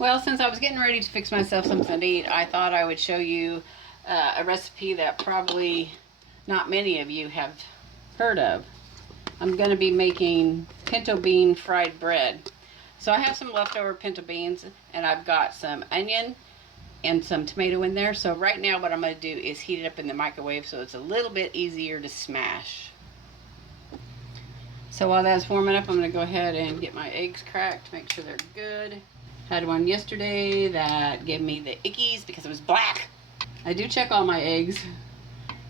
Well, since I was getting ready to fix myself something to eat, I thought I would show you a recipe that probably not many of you have heard of. I'm going to be making pinto bean fried bread. So I have some leftover pinto beans, and I've got some onion and some tomato in there. So right now what I'm going to do is heat it up in the microwave so it's a little bit easier to smash. So while that's warming up, I'm going to go ahead and get my eggs cracked to make sure they're good. Had one yesterday that gave me the ickies because it was black. I do check all my eggs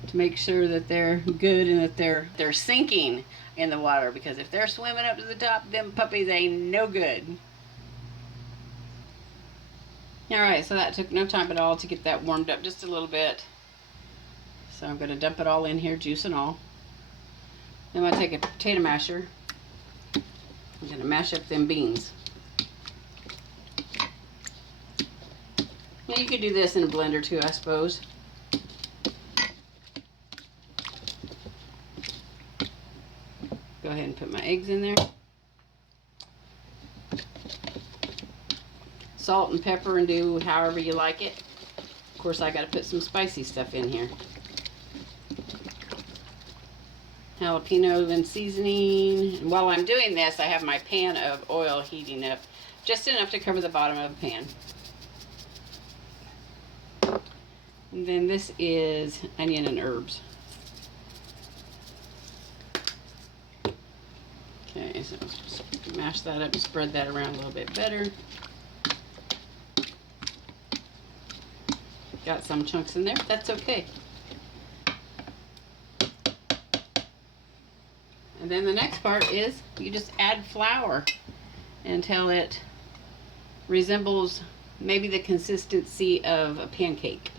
to make sure that they're good and that they're sinking in the water, because if they're swimming up to the top, them puppies ain't no good. Alright, so that took no time at all to get that warmed up just a little bit. So I'm going to dump it all in here, juice and all. Then I'm going to take a potato masher. I'm going to mash up them beans. Now you could do this in a blender too, I suppose. Go ahead and put my eggs in there. Salt and pepper, and do however you like it. Of course, I got to put some spicy stuff in here. Jalapeno and seasoning. And while I'm doing this, I have my pan of oil heating up, just enough to cover the bottom of the pan. And then this is onion and herbs. Okay, so just mash that up and spread that around a little bit better. Got some chunks in there, but that's okay. And then the next part is you just add flour until it resembles maybe the consistency of a pancake.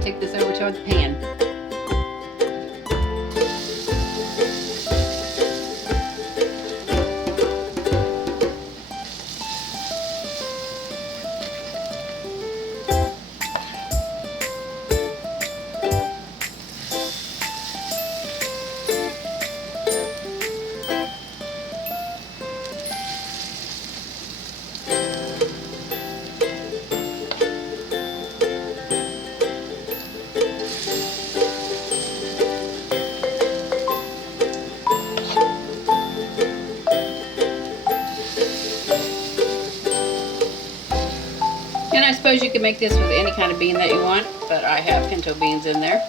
Take this over to the pan. And I suppose you can make this with any kind of bean that you want, but I have pinto beans in there.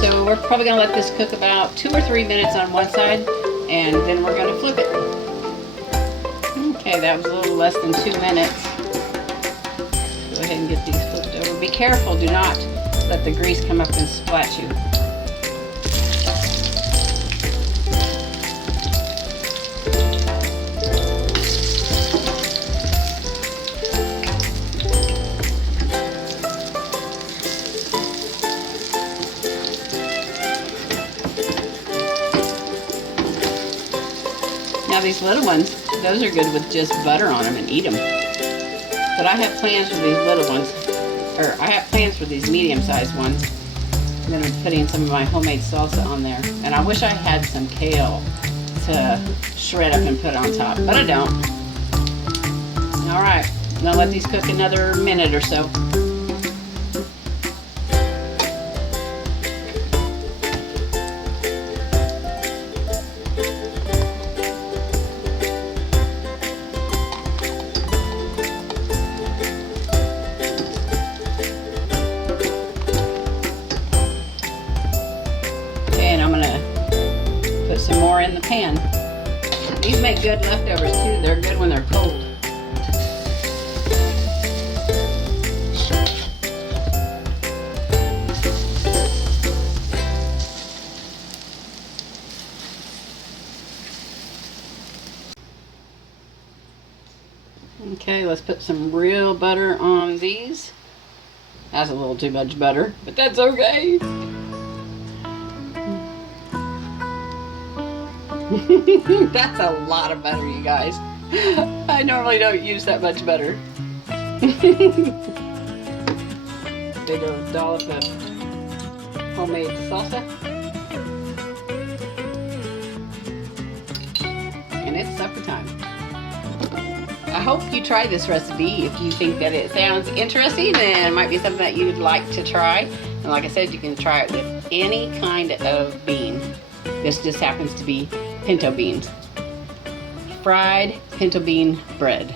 So we're probably going to let this cook about 2 or 3 minutes on one side, and then we're going to flip it. Okay, that was a little less than 2 minutes. Go ahead and get these flipped over. Be careful, do not let the grease come up and splat you. Now these little ones, those are good with just butter on them and eat them. But I have plans for these little ones, or I have plans for these medium-sized ones. I'm going to be putting some of my homemade salsa on there. And I wish I had some kale to shred up and put on top, but I don't. Alright, I'm going to let these cook another minute or so. And I'm going to put some more in the pan. These make good leftovers too. They're good when they're cold. Okay, let's put some real butter on these. That's a little too much butter, but that's okay. That's a lot of butter, you guys. I normally don't use that much butter. Big old dollop of homemade salsa. And it's supper time. I hope you try this recipe if you think that it sounds interesting and it might be something that you'd like to try. And like I said, you can try it with any kind of bean. This just happens to be pinto beans. Fried pinto bean bread.